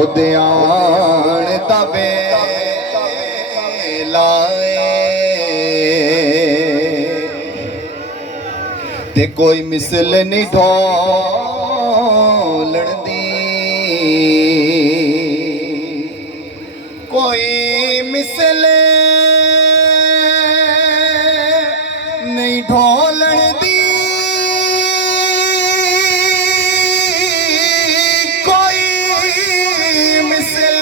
उद्यान तबे लाए ते कोई मिसल नहीं ढोलण दी, कोई मिसल नहीं ढोलण दी, कोई मिसल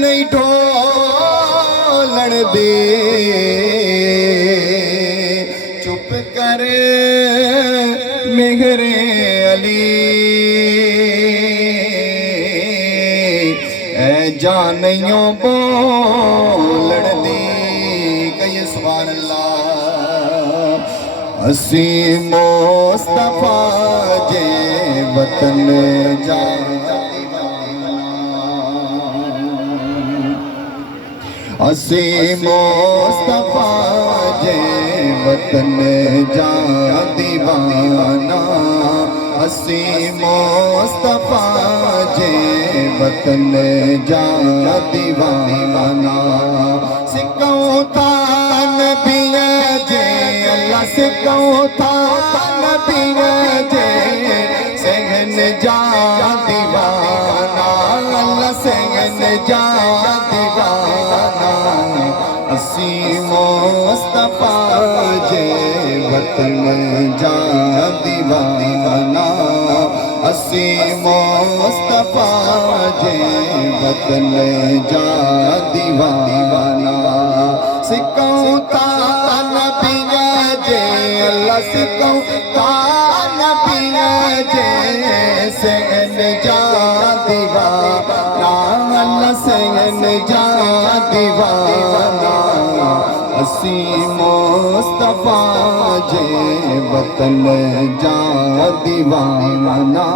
नहीं ढोलण दी। चुप कर मेहरे अली ऐ जानियों बोलण दी। कहिए सुभान अल्लाह। असी मुस्तफा जे वतन जा असी मुस्तफा जे वतन जा दीवाना, असी मुस्तफा जे वतन जा दीवाना। सिकऊं था नबिया जे अल्लाह, सिकऊं था नबिया जे सहन जा दीवाना, अल्लाह सहन जा दीवाना। असी मुस्तफा जे वतन जा दीवाना, असी मुस्तफा जे वतन जा दीवाना। सिकऊं था नबिया जे अल्लाह, सिकऊं था नबिया जे सहन जा दीवाना, अल्लाह सहन जा दीवाना। असी मुस्तफा जे वतन जा दीवाना,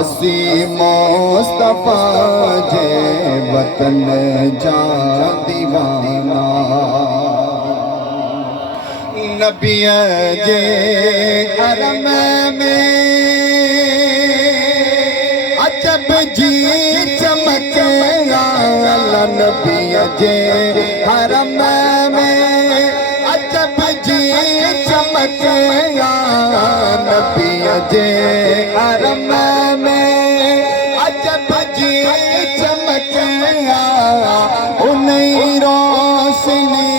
असी मुस्तफा जे वतन जा दीवाना। नबिया जे हरम में अजब जी चमके, अल्लाह नबिया जे हरम में अजब जी चमके, नबिया जे हरम में अजब जी चमके। उन्हीं रोशनी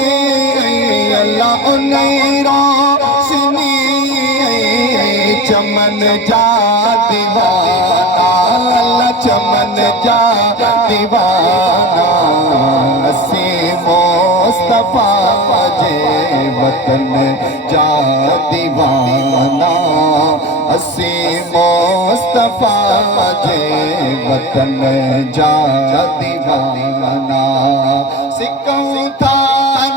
अल्लाह, उन्हीं रोशनी चमन जा दीवाना, अल्लाह चमन जा दीवाना। असी मुस्तफा जे वतन जा दीवाना, असी मुस्तफा जे वतन जा दीवाना। सिकऊं था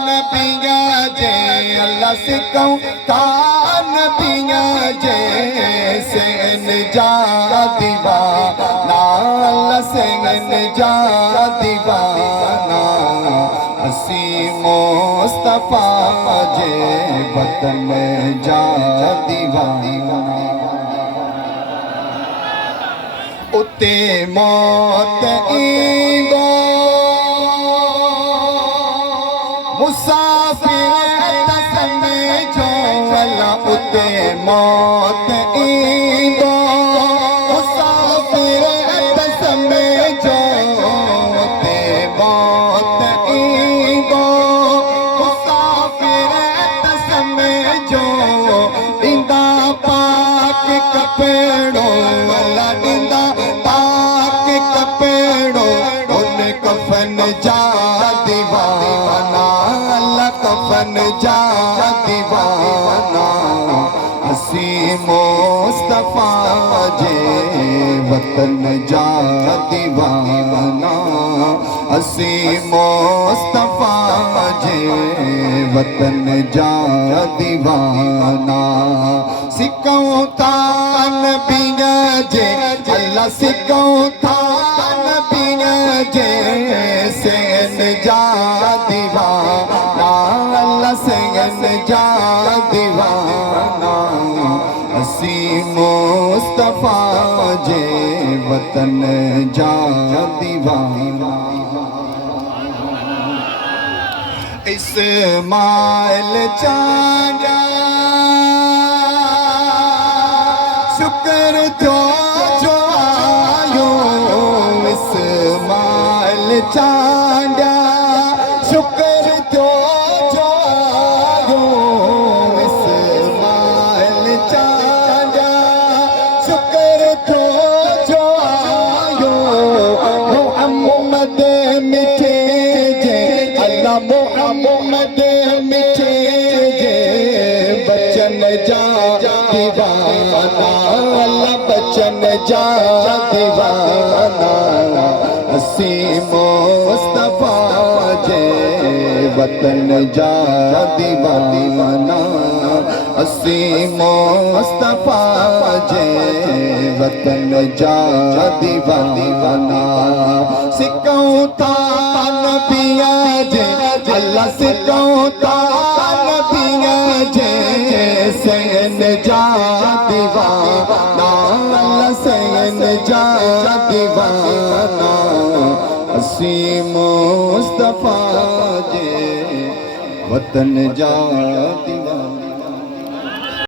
नबिया जे अल्लाह, सिकऊं था नबिया जे सहन जा दीवाना, अल्लाह सहन जा दीवाना। असी मुस्तफा जे वतन जा दीवाना। उते मौत ईंदो मुसाफिर समझो, अल्लाह उते मौत ईंदो मुसाफिर समझो, उते मौत ईंदो मुसाफिर समझो। ॾींदा पाक कपेड़ो, अल्लाह ॾींदा पाक कपेड़ो, उन कफन जा दीवाना, अल्लाह कफन जा दीवाना। असी मुस्तफा जे वतन जा दीवाना, असी मुस्तफा जे वतन जा दीवाना। सिकऊं था नबिया जे अल्लाह, सिकऊं था नबिया जे सहन जा दीवाना, अल्लाह सहन जा दीवाना। असी मुस्तफा जे वतन जा दीवाना इस्माइल चांगा शुक्र जो जो आयो इस्माइल चांगा शुक्र जो जो आयो इस्माइल चांगा शुक्र जो जो आयो मोहम्मद मिठे जे अल्लाह मोहम्मद मिठे जे बचन जा दीवाना अल्लाह बचन जा दीवाना असी मुस्तफा जे वतन जा दीवाना असी मुस्तफा जे वतन जा दीवाना सिकऊं ता नबिया जे अल्लाह सिकऊं ता नबिया जे सैन जा दीवाना अल्लाह सैन जा दीवाना असी मुस्तफा जे वतन जा